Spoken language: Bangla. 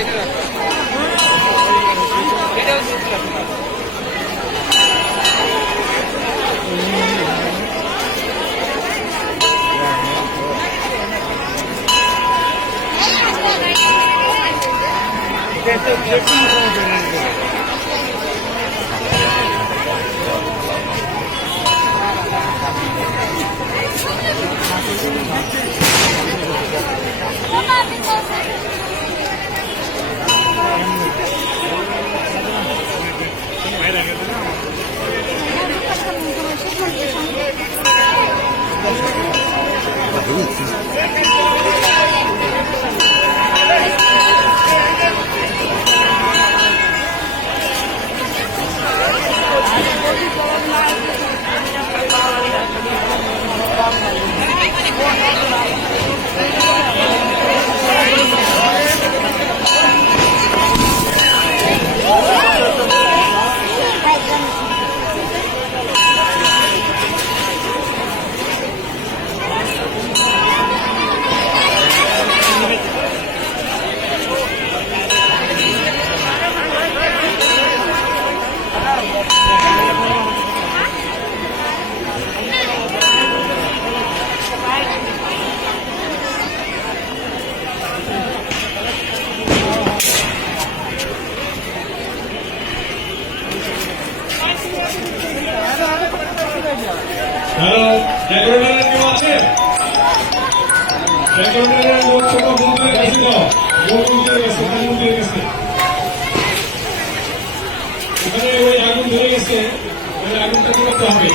Come on, because Tá ডেকোরেটরের কেউ আছে ডেকোরেটরের লোক ছোট বন্ধুদের কাছে দাও আগুন ধরে গেছে। ওই আগুনটা করতে হবে?